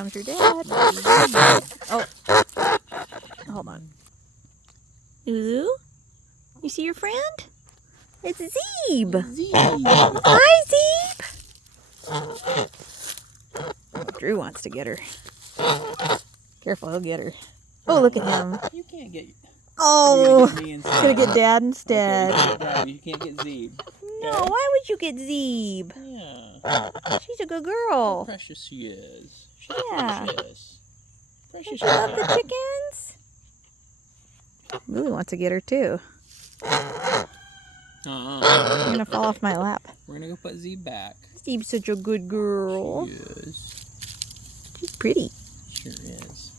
comes your dad. Oh, hold on. Lulu, you see your friend? It's Zeeb. Hi, Zeeb. Drew wants to get her. Careful, he'll get her. Oh, look at him. You can't get. Oh, get me he's gonna get Dad instead. Okay, you can't get Zeeb. No, why would you get Zeeb? Yeah. She's a good girl. How precious she is. She's Yeah. precious. Precious. Don't you love the chickens? Lulu wants to get her too. You're gonna fall off my lap. We're gonna go put Zeeb back. Zeeb's such a good girl. She is. She's pretty. Sure is.